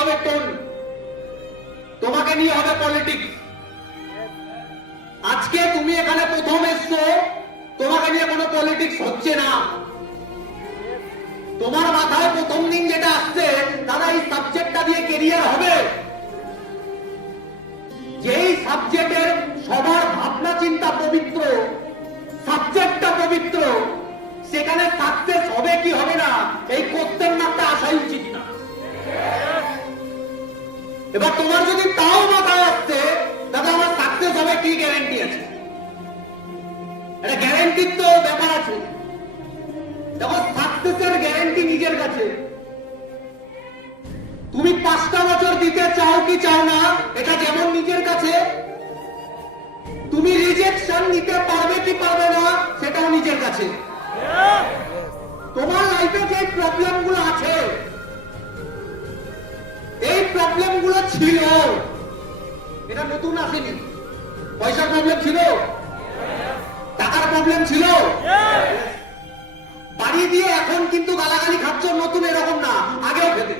হবে টোন, তোমাকে নিয়ে হবে পলিটিক্স। আজকে তুমি এখানে প্রথম এসছো, তোমাকে নিয়ে কোনো পলিটিক্স হচ্ছে না। তোমার মাথায় প্রথম দিন যেটা আসছে, দাদা এই সাবজেক্টটা দিয়ে কেরিয়ার হবে। যেই সাবজেক্টের সবার ভাবনা চিন্তা পবিত্র, সাবজেক্টটা পবিত্র, সেখানে সাকসেস হবে কি হবে না এই কোশ্চেন মার্কটা আসাই উচিত না। এবার তোমার যদি তাও মাথায় আসছে দাদা আমার সাকসেস হবে, কি গ্যারান্টি আছে? এটা গ্যারান্টির তো ব্যাপার আছে। দেখো সাকসেসের গ্যারান্টি নিজের কাছে। তুমি 5টা বছর দিতে চাও কি চাও না এটা যেমন নিজের কাছে, তুমি রিজেকশন নিতে পারবে কি পারবে না সেটাও নিজের কাছে। তোমার লাইফে যে প্রবলেম গুলো আছে, এই প্রবলেম গুলো ছিল, এটা নতুন আসেনি। পয়সার প্রবলেম ছিল, টাকার প্রবলেম ছিল, বাড়ি দিয়ে এখন কিন্তু গালাগালি খাচ্ছ, নতুন এরকম না, আগেও খেতে।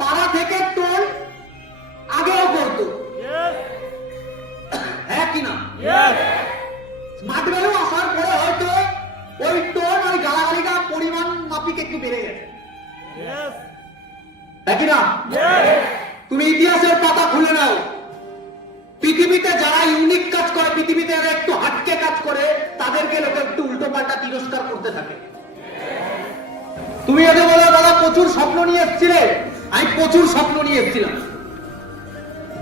পাড়া থেকে টোল আগেও করতো, হ্যাঁ কিনা? স্মার্ট ভ্যালু আসার পরে হয়তো ওই টোন ওই গালাগালিটা পরিমাণ মাফিক একটু বেড়ে গেছে, হ্যাঁ কিনা? তুমি ইতিহাসের পাতা খুলে নাও, পৃথিবীতে যারা ইউনিক কাজ করে, পৃথিবীতে যারা একটু হাটকে কাজ করে, তাদেরকে লোকে একটু উল্টো পাল্টা তিরস্কার করতে থাকে। তুমি যদি বলো দাদা প্রচুর স্বপ্ন নিয়ে এসেছিলে, আমি প্রচুর স্বপ্ন নিয়ে এসেছিলাম।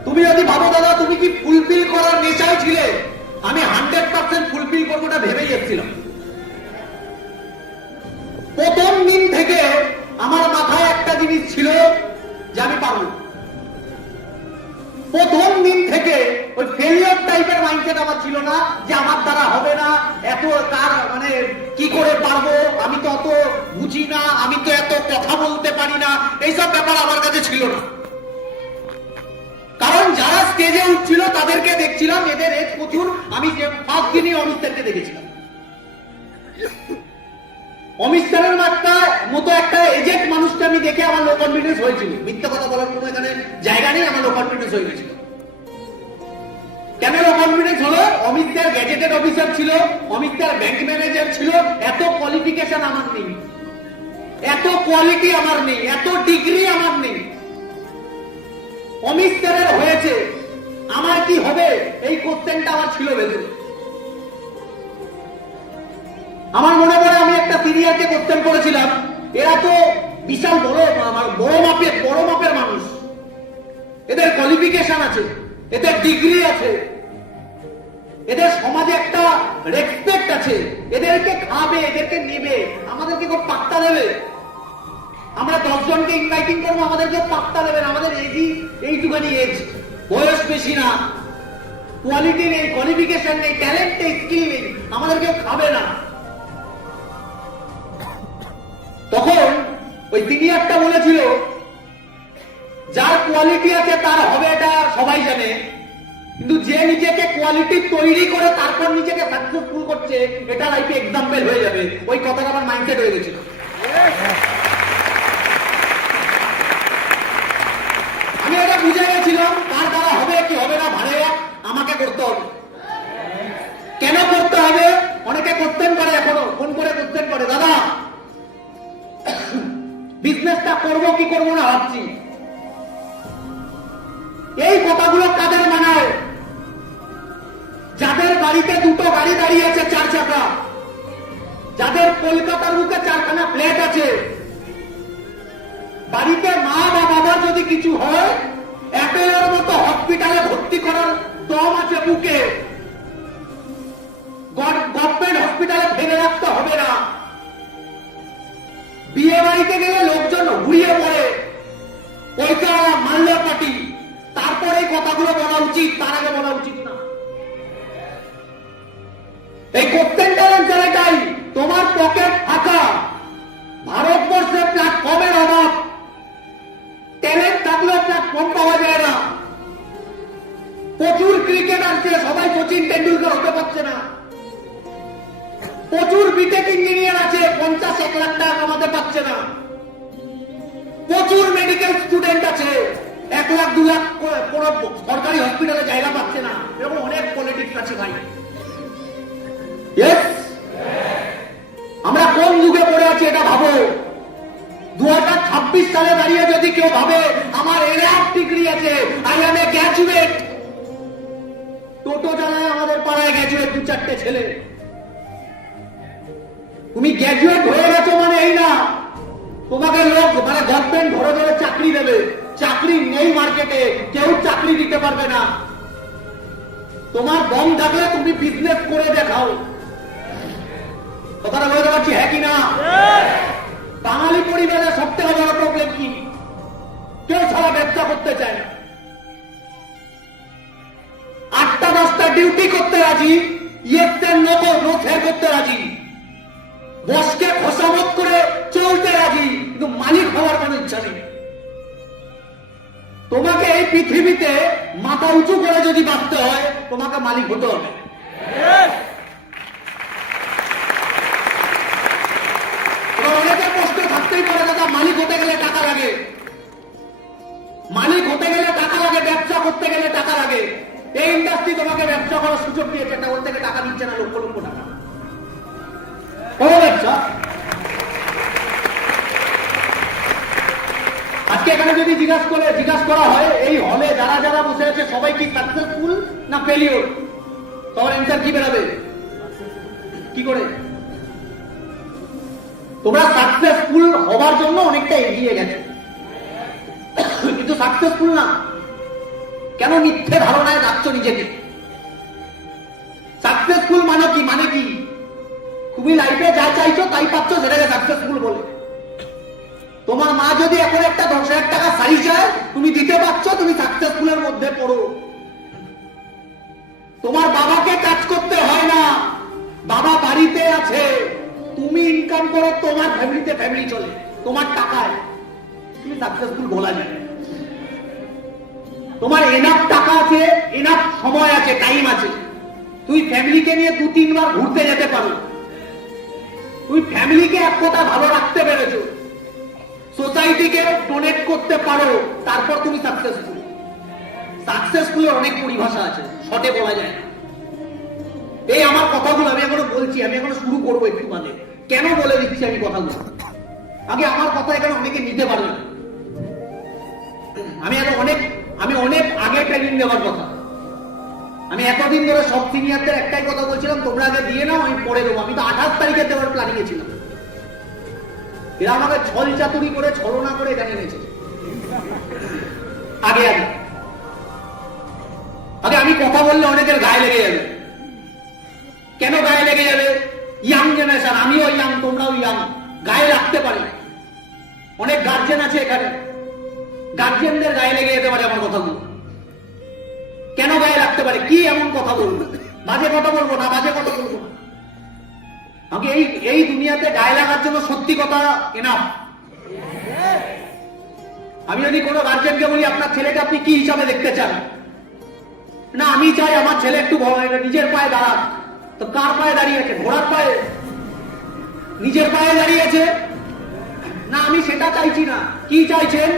তুমি যদি ভাবো দাদা তুমি কি ফুলফিল করার নেশায় ছিলে, আমি 100% ফুলফিল করবো না ভেবেই এসেছিলাম। প্রথম দিন থেকে আমার মাথায় একটা জিনিস ছিল যে আমি পারবো। প্রথম দিন থেকে ওই ফেলিয়ার টাইপের মাইন্ডসেট আমার ছিল না যে আমার দ্বারা হবে না, এত কার মানে কি করে পারবো, আমি তো অত বুঝি না, আমি তো এত কথা বলতে পারি না, এইসব ব্যাপার আমার কাছে ছিল না। কারণ যারা স্টেজে উঠছিল তাদেরকে দেখছিলাম, এদের এজ প্রচুর। আমি যে ফার্স্ট দিনই অমিত স্যারকে দেখেছিলাম। অমিত স্যারের মতো একটা এজেন্ট মানুষকে আমি দেখে আমার লো কনফিডেন্স হয়েছিল। মিথ্যা কথা বলার কোনো এখানে জায়গা নেই, আমার লো কনফিডেন্স হয়ে গেছিল। কেন লো কনফিডেন্স হলো? অমিত স্যার গ্যাজেটেড অফিসার ছিল, অমিত স্যার ব্যাংক ম্যানেজার ছিল। এত কোয়ালিফিকেশন আমার নেই, এত কোয়ালিটি আমার নেই, এত ডিগ্রি আমার নেই। অমিত স্যারের হয়েছে, আমার কি হবে এই কোশ্চেনটা আমার ছিল ভেতরে। আমার মনে পড়ে আমি একটা সিনিয়রকে কোশ্চেন করেছিলাম, এরা তো বিশাল বড় মাপের মানুষ, এদের কোয়ালিফিকেশন আছে, এদের ডিগ্রি আছে, এদের সমাজে একটা রেসপেক্ট আছে, এদেরকে খাবে, এদেরকে নেবে, আমাদেরকে খুব পাত্তা দেবে। আমরা 10 জনকে ইনভাইটিং করবো, আমাদেরকে পাত্তা দেবেন, আমাদের এইটুখানি এজ, বয়স বেশি না, কোয়ালিটি নেই, কোয়ালিফিকেশন নেই, ট্যালেন্ট নেই, স্কিল নেই, আমাদেরকে খাবে না। তখন ওই সিনিয়রটা বলেছিল যার কোয়ালিটি আছে তার হবে, এটা সবাই জানে, কিন্তু যে নিজেকে কোয়ালিটি তৈরি করে তারপর নিজেকে সাকসেসফুল করছে, এটা লাইফে এক্সাম্পল হয়ে যাবে। ওই কথাটা আমার মাইন্ডসেট হয়ে গেছিল। আমি এটা বুঝে গেছিলাম, কার দ্বারা হবে কি হবে না ভালো আমাকে করতে হবে। কেন করতে হবে? অনেকে কোশ্চেন করে, এখনো ফোন করে কোশ্চেন করে, দাদা বিজনেসটা করবো কি করবো না ভাবছি। এই কথাগুলো কাদের মানায়? যাদের বাড়িতে 2টো গাড়ি দাঁড়িয়ে আছে 4 চাকা, যাদের কলকাতার বুকে 4খানা ফ্ল্যাট আছে, বাড়িতে মা বা বাবার যদি কিছু হয়, অ্যাপেলের মতো হসপিটালে ভর্তি করার দম আছে বুকে, গভর্নমেন্ট হসপিটালে ফেলে রাখতে হবে না। বিয়ে বাড়িতে গেলে লোকজন ঘুরিয়ে পড়ে, ওইটা মাল্য পার্টি, তারপরে এই কথাগুলো বলা উচিত, তার আগে বলা উচিত না। এই কোশ্চেনটার জায়গাটাই তোমার পকেট ফাঁকা, ভারতবর্ষে প্ল্যাটফর্মের অভাব, ট্যালেন্ট থাকলেও প্ল্যাটফর্ম পাওয়া যায় না। প্রচুর ক্রিকেট আছে, সবাই সচিন টেন্ডুলকার হতে পারছে না। প্রচুর বিটেক ইঞ্জিনিয়ার আছে, 50-1 লাখ টাকা কামাতে পারছে না। প্রচুর মেডিকেল স্টুডেন্ট আছে, 1 লাখ 2 লাখ কোনো সরকারি হসপিটালে জায়গা পাচ্ছে না, এরকম অনেক পলিটিক্স আছে ভাই। আমরা কোন যুগে পড়ে আছি এটা ভাবো। 2026 সালে দাঁড়িয়ে যদি কেউ ভাবে আমার এনআপ ডিগ্রি আছে, আই এম এ গ্র্যাজুয়েট, টোটো চালায় আমাদের পাড়ায় গ্র্যাজুয়েট 2-4টে ছেলে। তুমি গ্র্যাজুয়েট হয়ে গেছো মানে এই না তোমাকে লোক মানে গভর্নমেন্ট ধরে ধরে চাকরি দেবে। চাকরি নেই মার্কেটে, কেউ চাকরি দিতে পারবে না। তোমার দম থাকলে তুমি বিজনেস করে দেখাও। কথাটা বলতে পারছি হ্যাঁ কি না? বাঙালি পরিবারের সবথেকে বড় প্রবলেম কি? কেউ সারা ব্যবসা করতে চায় না। 8টা-10টা ডিউটি করতে রাজি, ইয়ের নো করতে রাজি, বসকে খোসামত করে চলতে রাজি, কিন্তু মালিক হওয়ার কোনো ইচ্ছা নেই। তোমাকে এই পৃথিবীতে মাথা উঁচু করে যদি বাঁচতে হয়, তোমাকে মালিক হতে হবে। অনেকের প্রশ্ন থাকতেই পারে, দাদা মালিক হতে গেলে টাকা লাগে, মালিক হতে গেলে টাকা লাগে, ব্যবসা করতে গেলে টাকা লাগে। এই ইন্ডাস্ট্রি তোমাকে ব্যবসা করার সুযোগ দিয়েছে, ওর থেকে টাকা দিচ্ছে না, লক্ষ লক্ষ টাকা। ব্যবসা আজকে এখানে যদি জিজ্ঞাসা করা হয় এই হলে যারা যারা বসে আছে সবাই কি সাকসেসফুল না ফেলিওর, তোমার অ্যান্সার কি বেরোবে? কি করে? তোমরা সাকসেসফুল হবার জন্য অনেকটা এগিয়ে গেছে, কিন্তু সাকসেসফুল না। কেন মিথ্যে ধারণায় রাখছো নিজেকে? সাকসেসফুল মানে কি? তুমি লাইফে যা চাইছো তাই পাচ্ছ, সেটাকে সাকসেসফুল বলে। তোমার মা যদি এখন একটা 10,000 টাকা শাড়ি চায়, তুমি দিতে পারছো, তুমি সাকসেসফুলের মধ্যে পড়ো। তোমার বাবাকে কাজ করতে হয় না, বাবা বাড়িতে আছে, তুমি ইনকাম করো, তোমার ফ্যামিলিতে ফ্যামিলি চলে, তোমার টাকায়, তুমি সাকসেসফুল বলা যায়। তোমার এনাফ টাকা আছে, এনাফ সময় আছে, টাইম আছে, তুই ফ্যামিলিকে নিয়ে 2-3 বার ঘুরতে যেতে পারো, তুই ফ্যামিলিকে এক কথা ভালো রাখতে পেরেছো, সোসাইটিকে ডোনেট করতে পারো, তারপর তুমি সাকসেসফুল। সাকসেসফুলের অনেক পরিভাষা আছে, শর্টে বলা যায় না। এই আমার কথাগুলো আমি এখনো বলছি, আমি এখনো শুরু করবো একটু বাদে। কেন বলে দিচ্ছি আমি কথাগুলো? আগে আমার কথা এখানে অনেকে নিতে পারবে না। আমি অনেক আগে ট্রেনিং দেওয়ার কথা। আমি এতদিন ধরে সব সিনিয়রদের একটাই কথা বলছিলাম, তোমরা আগে দিয়ে নাও, আমি পরে দেবো। আমি তো 28 তারিখে দেওয়ার প্ল্যানিং এ ছিলাম। এরা আমাকে ছল চাতুরি করে, ছলনা করে এখানে এনেছে। আগে আমি কথা বললে অনেকের গায়ে লেগে যাবে। কেন গায়ে লেগে যাবে? ইয়াং জেনারেশন, আমিও ইয়াং, তোমরাও ইয়াং, গায়ে লাগতে পারে। অনেক গার্জেন আছে এখানে, গার্জেনদের গায়ে লেগে যেতে পারে আমার কথাগুলো। কেন গায়ে লাগতে পারে? কি এমন কথা বলবো? বাজে কথা বলবো না, বাজে কথা বলবো না। আমি এই দুনিয়াতে গায়ে লাগার জন্য সত্যি কথা এনাফ। আমি যদি কোনো গার্জেনকে বলি আপনার ছেলেকে আপনি কি হিসাবে দেখতে চান, না আমি চাই আমার ছেলে একটু নিজের পায়ে দাঁড়াক, তো কার পায়ে দাঁড়িয়েছে? ঘোড়ার পায়ে? নিজের পায়ে দাঁড়িয়েছে না, আমি সেটা চাইছি না। কি চাইছেন?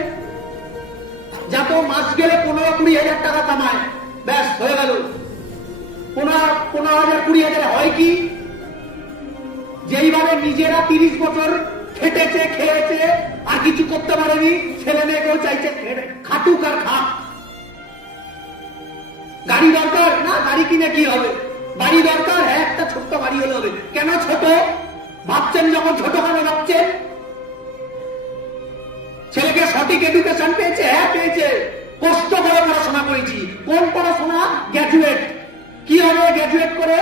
যত মাস গেলে 15-20 হাজার টাকা কামায়, ব্যাস হয়ে গেল। 15,000-20,000 হয় কি? যেইভাবে নিজেরা 30 বছর খেটেছে, খেয়েছে, আর কিছু করতে পারেনি, ছেলে মেয়েকেও চাইছে খাটুক আর খা। গাড়ি দরকার না, গাড়ি কিনে কি হবে? বাড়ি দরকার, হ্যাঁ একটা ছোট্ট বাড়ি হলে হবে। কেন ছোট ভাবছেন? যখন ছোট কেন ভাবছেন? ছেলেকে সঠিক এডুকেশন পেয়েছে, হ্যাঁ পেয়েছে, কষ্ট করে পড়াশোনা করেছি। কোন পড়াশোনা? গ্র্যাজুয়েট। কি হবে গ্র্যাজুয়েট করে?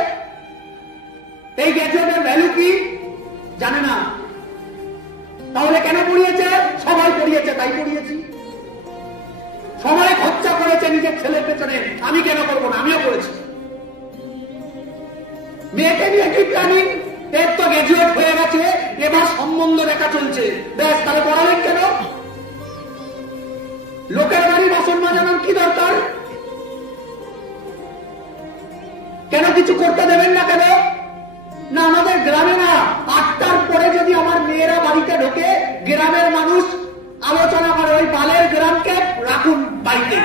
এই গ্র্যাজুয়েটের ভ্যালু কি জানে না। তাহলে কেন পড়িয়েছে? সবাই পড়িয়েছে তাই পড়িয়েছি। সবাই খরচা করেছে নিজের ছেলের পেছনে, আমি কেন করবো না? আমিও করেছি। মেয়েকে নিয়ে কি প্ল্যানিং? এর তো গ্র্যাজুয়েট হয়ে গেছে, এবার সম্বন্ধ দেখা চলছে, ব্যাস। তাহলে পড়ালেন কেন? লোকের বাড়ি বাসন মাজানোর কি দরকার? কেন কিছু করতে দেবেন না কেন? না আমাদের গ্রামে না, 8টার পরে যদি আমার মেয়েরা বাড়িতে ঢোকে, গ্রামের মানুষ আলোচনা করে ওই ওই বালের গ্রামকে রাখুন বাড়িতে।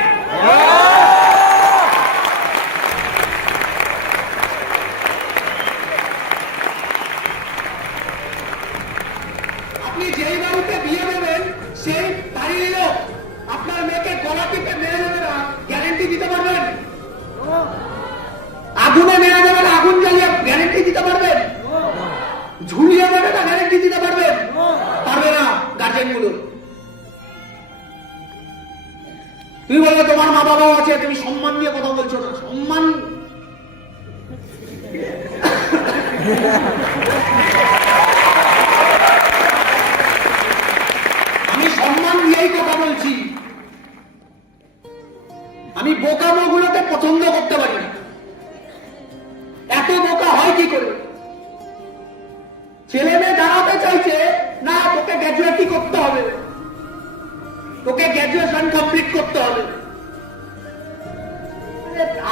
আপনি যেই বাড়িতে বিয়ে দেবেন সেই বাড়ির লোক আপনার মেয়েকে গলা টিপে মেরে দেবে না, গ্যারেন্টি দিতে পারবেন? আগুনে মেরে দেবেন, আগুন জ্বালিয়ে গ্যারেন্টি দিতে পারবেন? ঝুলিয়ে দেবে না, গ্যারেন্টি দিতে পারবেন? পারবে না গার্জেন গুলো। তুমি বলবে তোমার মা বাবাও আছে, তুমি সম্মান নিয়ে কথা বলছো না। সম্মান আমি সম্মান দিয়েই কথা বলছি। আমি বোকামো গুলোকে পছন্দ করতে পারি না। এত বোকা হয় কি করে? ছেলে মেয়ে দাঁড়াতে চাইছে না, তোকে গ্র্যাজুয়েটই করতে হবে, তোকে গ্র্যাজুয়েশন কমপ্লিট করতে হবে।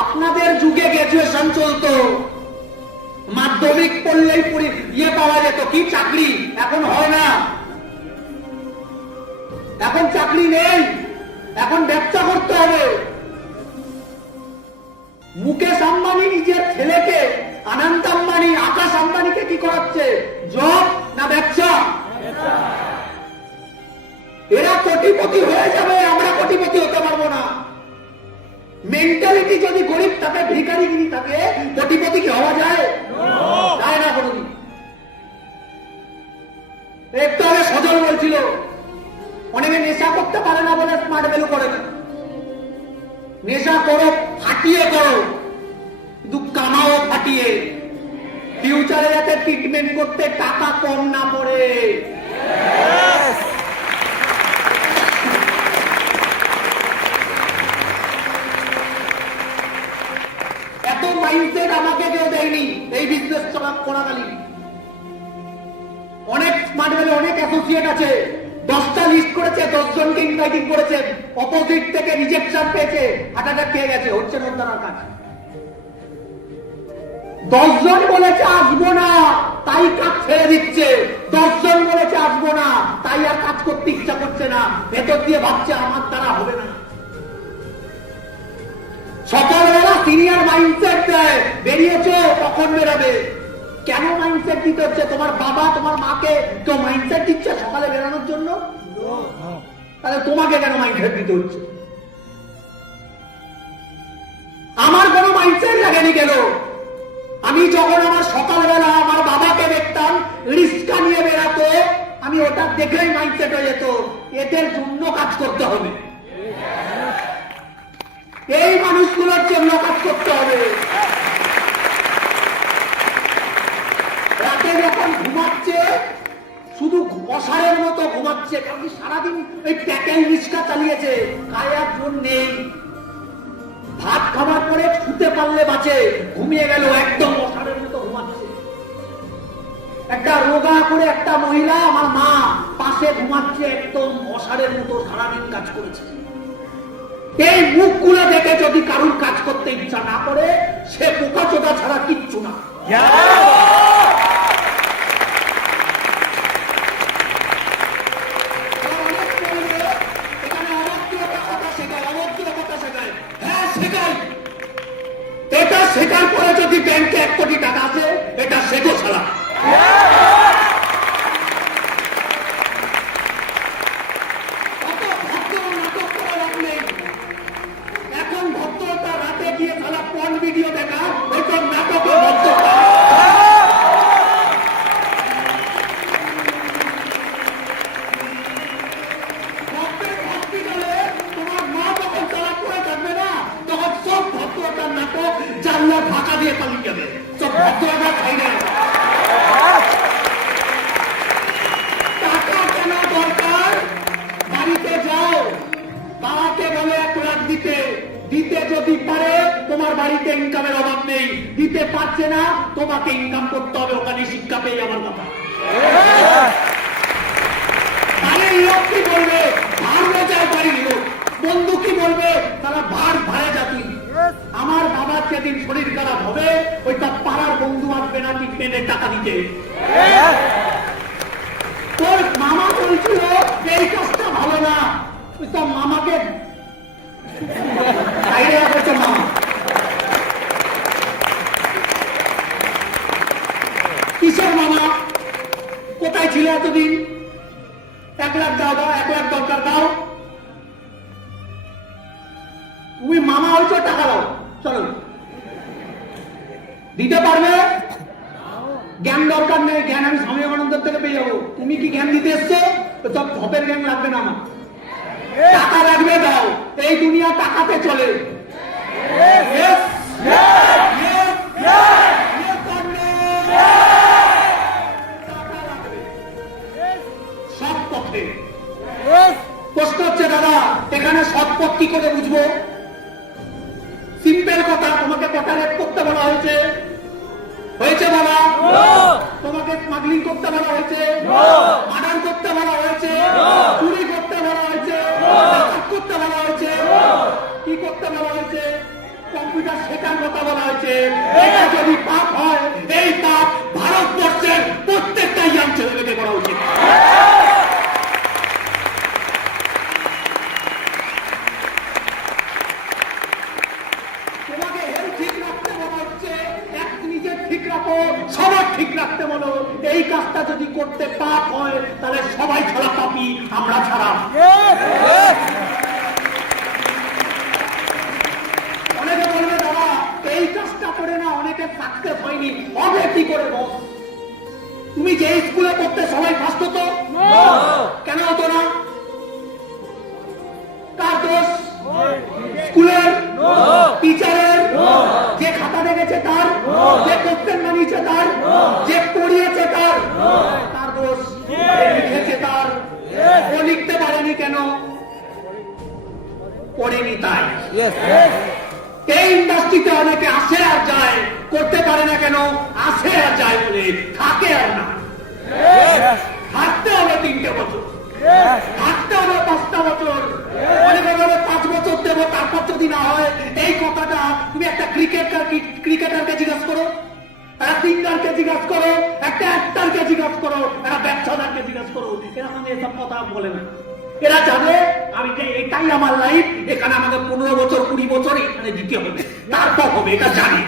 আপনাদের যুগে গ্র্যাজুয়েশন চলতো, মাধ্যমিক পড়লেই ইয়ে পাওয়া যেত, কি চাকরি। এখন হয় না, এখন চাকরি নেই, এখন ব্যবসা করতে হবে। মুকেশ আম্বানি নিজের ছেলেকে, আনন্দ আম্বানি, আকাশ আম্বানিকে কি করাচ্ছে? জব না ব্যবসা? এরা কোটিপতি হয়ে যাবে, আমরা কোটিপতি হতে পারবো না। মেন্টালিটি যদি গরিব থাকে, ভিখারিগিরি থাকে, কোটিপতি কি হওয়া যায়? যায় না কোনদিন। একটু আগে সজল বলছিল অনেকে নেশা করতে পারে না বলে স্মার্ট ভ্যালু করে না। নেশা করো, ফাটিয়ে করো, কিন্তু কামাও ফাটিয়ে, ফিউচারে যাতে ট্রিটমেন্ট করতে টাকা কম না পড়ে। এত মাইন্ডসেট আমাকে কেউ দেয়নি এই বিজনেস করাকালীন। অনেক স্মার্ট ভ্যালু, অনেক অ্যাসোসিয়েট আছে, 10টা লিস্ট করেছে, 10 জনকে ইনভাইটিং করেছে, অপোজিট থেকে রিজেকশন পেয়েছে, হার্ট অ্যাটাক খেয়ে গেছে, হচ্ছে না তার কাজ। 10 জন বলেছে আসবো না, তাই কাজ ছেড়ে দিচ্ছে। 10 জন বলেছে আসবো না, তাই আর কাজ করতে ইচ্ছা করছে না, ভেতর দিয়ে ভাবছে আমার দ্বারা হবে না। সকালবেলা সিনিয়র মাইন্ডসেট দেয়, বেরিয়েছো কখন বেরোবে। কেন মাইন্ডসেট দিতে হচ্ছে? তোমার বাবা তোমার মাকে কেউ মাইন্ডসেট দিচ্ছে সকালে বেরোনোর জন্য? তাহলে তোমাকে কেন মাইন্ডসেট দিতে হচ্ছে? আমার কোনো মাইন্ডসেট লাগেনি কেন? আমি যখন আমার সকালবেলা আমার বাবাকে দেখতাম রিস্কা নিয়ে বেরাতো, আমি ওটা দেখেই মাইন্ডসেট হয়ে যেত এদের জন্য কাজ করতে হবে, এই মানুষগুলোর জন্য কাজ করতে হবে। রাতে যখন ঘুমাচ্ছে শুধু অসারের মতো ঘুমাচ্ছে, কারণ সারাদিন ওই প্যাকেল রিস্কা চালিয়েছে, গায়ে আর জোর নেই। ভাত খাবার পরে শুতে পারলে বাঁচে, ঘুমিয়ে গেল একদম অসারের মতো ঘুমাচ্ছে। একটা রোগা করে একটা মহিলা আমার মা পাশে ঘুমাচ্ছে, একদম অসারের মতো সারাদিন কাজ করেছে। এই মুখগুলো দেখে যদি কারুর কাজ করতে ইচ্ছা না করে, সে বোকাচোদা ছাড়া কিচ্ছু না। এটা শেখার পরে যদি ব্যাংকে 1 কোটি টাকা আছে, এটা শেখো ছাড়া। এখন ভদ্রতা রাতে গিয়ে সারা পর্ন ভিডিও দেখা, ওইসব নাটকে ভদ্রতা। হসপিটালে তোমার মা যখন তারা পড়ে থাকবে না, তখন সব ভদ্রতার নাটক জানলা ঢাকা দিয়ে পালিয়ে যাবে, সব ভদ্রতা খাই না। টাকা কেন দরকার? বাড়িতে যাও, বাবাকে বলে 1 লাখ দিতে, দিতে যদি পারে তোমার বাড়িতে ইনকামের অভাব নেই, দিতে পারছে না তোমাকে ইনকাম করতে হবে, ওখানে শিক্ষা পেয়ে যাওয়ার কথা। বাড়ির লোক কি বলবে? ভার বোঝায় বাড়ির লোক। বন্ধু কি বলবে? তারা ভার ভাড়ে জাতি। আমার বাবার যেদিন শরীর খারাপ হবে, ওইটা পাড়ার বন্ধু আসবে না ট্রিটমেন্টের টাকা দিতে। তোর মামা বলছিল এই কাজটা ভালো না, তুই তো মামাকে আইডিয়া করছে মামা। কিসের মামা? কোথায় ছিল এতদিন? 1 লাখ দাও, 1 লাখ দরকার দাও। তুমি মামা হয়েছ, টাকা দাও, চলো। দিতে পারবে? জ্ঞান দরকার নেই, জ্ঞান আমি স্বামী বিবেকানন্দের থেকে পেয়ে যাবো। তুমি কি জ্ঞান দিতে এসছো? তো সব ধপের জ্ঞান লাগবে না আমার। টাকা লাগবে, দাও। এই দুনিয়া টাকাতে চলে। সৎ পথে। প্রশ্ন হচ্ছে দাদা, এখানে সৎ পথ কি করে বুঝবো? সিম্পল কথা, তোমাকে কটা রেপ করতে বলা হয়েছে? হয়েছে বাবা? তোমাকে স্মাগলিং করতে বলা হয়েছে? মার্ডার করতে বলা হয়েছে? চুরি করতে বলা হয়েছে? ডাকাত করতে বলা হয়েছে? কি করতে বলা হয়েছে? কম্পিউটার শেখার কথা বলা হয়েছে। এটা যদি পাপ হয়, এই পাপ ভারতবর্ষের প্রত্যেকটা ইয়াং ছেলেকে করা উচিত। তোমাকে হেলথ ঠিক রাখতে বলা হচ্ছে, এক নিজে ঠিক রাখো, সবার ঠিক রাখতে বলো। এই কাজটা যদি করতে পাপ হয়, তাহলে সবাই ছাড়া পাপি, আমরা ছাড়া। অনেকে বলবে দাদা এই কাজটা করে না অনেকে সাকসেস হয়নি, হবে কি করে বস? তুমি যে স্কুলে পড়তে সবাই ফার্স্ট হতো, কেন হতো না? কার দোষ? স্কুলের, টিচারের, যে খাতা দেখেছে তার, যে কোশ্চেন বানিয়েছে তার, যে পড়িয়েছে তার, তার দোষ। লিখেছে তার, ও লিখতে পারেনি কেন? পড়েনি তাই। এই ইন্ডাস্ট্রিতে অনেকে আসে আর যায়, করতে পারে না কেন? আসে আর যায় বলে, থাকে আর না। থাকতে হবে 3টে বছর, থাকতে হবে 5টা বছর, অনেকে বলে 5 বছর দেবো, তারপর যদি না হয়। এই কথাটা তুমি একটা ক্রিকেটারকে জিজ্ঞাসা করো, একটা সিঙ্গারকে জিজ্ঞাসা করো, একটা অ্যাক্টরকে জিজ্ঞাসা করো, একটা ব্যবসাদারকে জিজ্ঞাসা করো, এরা মানে এসব কথা বলে না। এরা জানে আমি যে এটাই আমার লাইফ, এখানে আমাদের 15 বছর 20 বছর এখানে দিতে হবে, তারপর হবে, এটা জানি।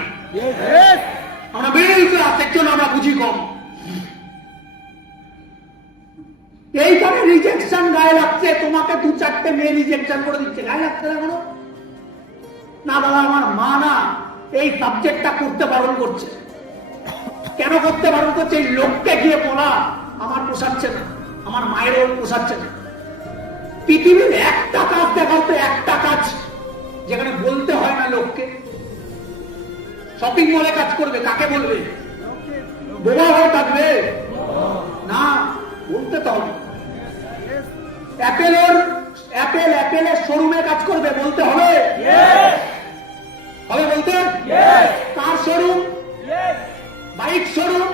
আমরা মিডল ক্লাস, এর জন্য আমরা বুঝি কম। এইখানে রিজেকশন গায়ে লাগছে, তোমাকে 2-4টে মেয়ে রিজেকশন করে দিচ্ছে, গায়ে লাগছে না কেন? না দাদা, আমার মা না এই সাবজেক্টটা করতে বারণ করছে। কেন করতে বারণ করছে? এই লোককে গিয়ে বলা আমার পোষাচ্ছে না, আমার মায়েরও পোষাচ্ছে না। পৃথিবীর একটা কাজ দেখাও তো, একটা কাজ যেখানে বলতে হয় না লোককে। শপিং মলে কাজ করবে, কাকে বলবে? বোবা হয়ে থাকবে না, বলতে তো হবে। অ্যাপেলের শোরুমে কাজ করবে, বলতে হবে। হবে বলতে? কার showroom? Bike showroom?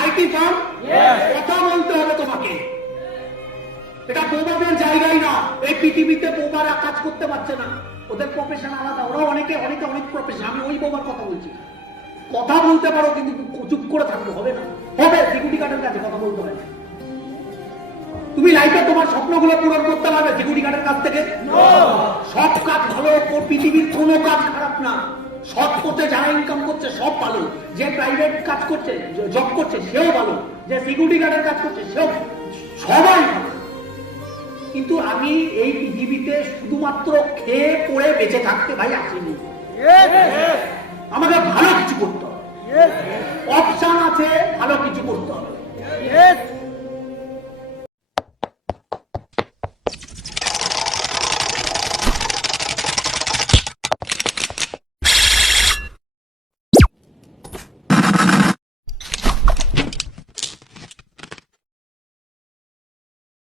IT firm? কথা বলতে হবে তোমাকে। এটা বোমাদের জায়গায় না। এই পৃথিবীতে বোমারা কাজ করতে পারছে না, ওদের প্রফেশন আলাদা। ওরা অনেকে অনেক প্রফেশন। আমি ওই বোমার কথা বলছি। কথা বলতে পারো, কিন্তু চুপ করে থাকতে হবে না। হবে সিকিউরিটি গার্ডের কাছে কথা বলতে হবে। তুমি লাইফে তোমার স্বপ্নগুলো পূরণ করতে পারবে সিকিউরিটি গার্ডের কাছ থেকে? সব কাজ ভালো, পৃথিবীর কোনো কাজ খারাপ না। সৎ পথে যারা ইনকাম করছে সব ভালো। যে প্রাইভেট কাজ করছে, জব করছে, সেও ভালো। যে সিকিউরিটি গার্ডের কাজ করছে, সেও, সবাই ভালো। কিন্তু আমি এই পৃথিবীতে শুধুমাত্র খেয়ে পড়ে বেঁচে থাকতে ভাই আসিনি। আমাকে ভালো কিছু করতে হবে। অপশন আছে, ভালো কিছু করতে হবে।